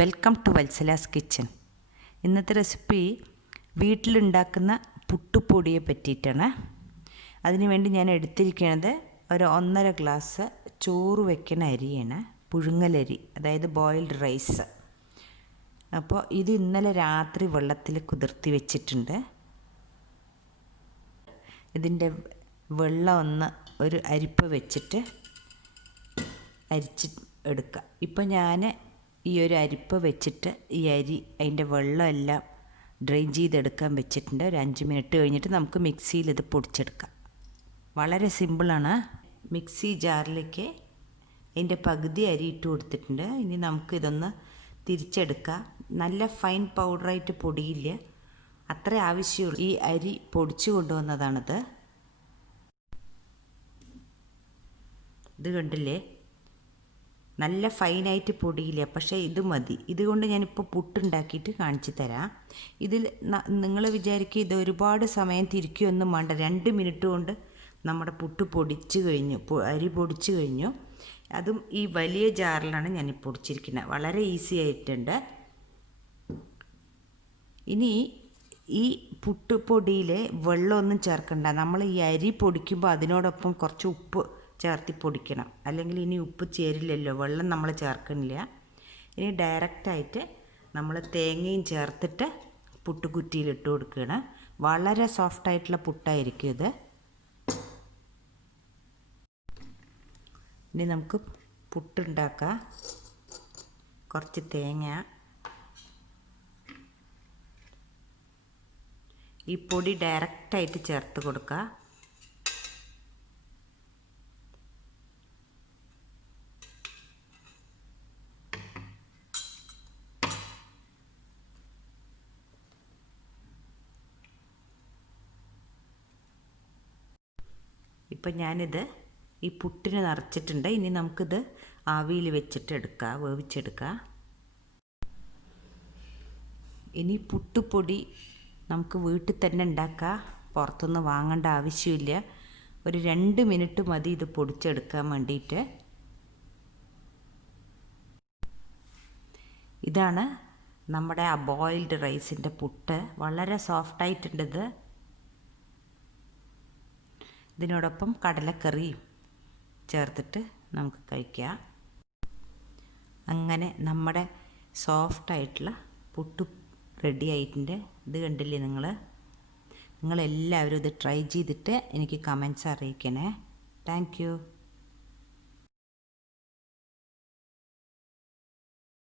Welcome to Vatsala's kitchen. ഇന്നത്തെ recipe വീട്ടിലുണ്ടാക്കുന്ന പുട്ടുപൊടിയെ പറ്റിയിട്ടാണ്. അതിനുവേണ്ടി ഞാൻ എടുത്തിരിക്കുന്നത് ഒരു 1.5 ഗ്ലാസ് ചോറ് വയ്ക്കുന്ന അരിയാണ്, പുഴുങ്ങലരി, അതായത് ബോയിൽഡ് റൈസ്. അപ്പോൾ ഇത് ഇന്നലെ രാത്രി വെള്ളത്തിൽ കുതിർത്തി വെച്ചിട്ടുണ്ട്. ഇതിൻ്റെ വെള്ളം ഒരു അരിപ്പ വെച്ചിട്ട് അരിച്ച് എടുക്കുക. ഇപ്പം ഞാൻ ഈ ഒരു അരിപ്പ വെച്ചിട്ട് ഈ അരി അതിൻ്റെ വെള്ളമെല്ലാം ഡ്രെയിൻ ചെയ്തെടുക്കാൻ വെച്ചിട്ടുണ്ട്. ഒരു 5 മിനിറ്റ് കഴിഞ്ഞിട്ട് നമുക്ക് മിക്സിയിൽ ഇത് പൊടിച്ചെടുക്കാം. വളരെ സിമ്പിളാണ്. മിക്സി ജാറിലേക്ക് അതിൻ്റെ പകുതി അരി ഇട്ട് കൊടുത്തിട്ടുണ്ട്. ഇനി നമുക്കിതൊന്ന് തിരിച്ചെടുക്കാം. നല്ല ഫൈൻ പൗഡറായിട്ട് പൊടിയില്ല, അത്ര ആവശ്യമുള്ളൂ. ഈ അരി പൊടിച്ചു കൊണ്ടുവന്നതാണിത്. ഇത് കണ്ടില്ലേ, നല്ല ഫൈനായിട്ട് പൊടിയില്ല, പക്ഷേ ഇത് മതി. ഇതുകൊണ്ട് ഞാനിപ്പോൾ പുട്ടുണ്ടാക്കിയിട്ട് കാണിച്ചു തരാം. ഇതിൽ നിങ്ങൾ വിചാരിക്കുക ഇത് ഒരുപാട് സമയം തിരിക്കുകയൊന്നും വേണ്ട. 2 മിനിറ്റ് കൊണ്ട് നമ്മുടെ പുട്ട് പൊടിച്ചു കഴിഞ്ഞു, അരി പൊടിച്ചു കഴിഞ്ഞു. അതും ഈ വലിയ ജാറിലാണ് ഞാൻ പൊടിച്ചിരിക്കുന്നത്. വളരെ ഈസി ആയിട്ടുണ്ട്. ഇനി ഈ പുട്ടുപൊടിയിൽ വെള്ളമൊന്നും ചേർക്കണ്ട. നമ്മൾ ഈ അരി പൊടിക്കുമ്പോൾ അതിനോടൊപ്പം കുറച്ച് ഉപ്പ് ചേർത്തി പൊടിക്കണം, അല്ലെങ്കിൽ ഇനി ഉപ്പ് ചേരില്ലല്ലോ, വെള്ളം നമ്മൾ ചേർക്കണില്ല. ഇനി ഡയറക്റ്റായിട്ട് നമ്മൾ തേങ്ങയും ചേർത്തിട്ട് പുട്ടുകുറ്റിയിലിട്ട് കൊടുക്കുകയാണ്. വളരെ സോഫ്റ്റായിട്ടുള്ള പുട്ടായിരിക്കും ഇത്. ഇനി നമുക്ക് പുട്ടുണ്ടാക്കാം. കുറച്ച് തേങ്ങ, ഈ പൊടി ഡയറക്റ്റായിട്ട് ചേർത്ത് കൊടുക്കുക. ഇപ്പം ഞാനിത് ഈ പുട്ടിന് നിറച്ചിട്ടുണ്ട്. ഇനി നമുക്കിത് ആവിയിൽ വെച്ചിട്ട് വേവിച്ചെടുക്കാം. ഇനി പുട്ടുപൊടി നമുക്ക് വീട്ടിൽ തന്നെ ഉണ്ടാക്കാം, പുറത്തുനിന്ന് വാങ്ങേണ്ട ആവശ്യമില്ല. ഒരു 2 മിനിറ്റ് മതി ഇത് പൊടിച്ചെടുക്കാൻ വേണ്ടിയിട്ട്. ഇതാണ് നമ്മുടെ ആ ബോയിൽഡ് റൈസിൻ്റെ പുട്ട്. വളരെ സോഫ്റ്റായിട്ടുണ്ട് ഇത്. ഇതിനോടൊപ്പം കടലക്കറിയും ചേർത്തിട്ട് നമുക്ക് കഴിക്കാം. അങ്ങനെ നമ്മുടെ സോഫ്റ്റായിട്ടുള്ള പുട്ട് റെഡി ആയിട്ടുണ്ട്. ഇത് കണ്ടില്ലേ നിങ്ങളെല്ലാവരും ഇത് ട്രൈ ചെയ്തിട്ട് എനിക്ക് കമൻസ് അറിയിക്കണേ. Thank you.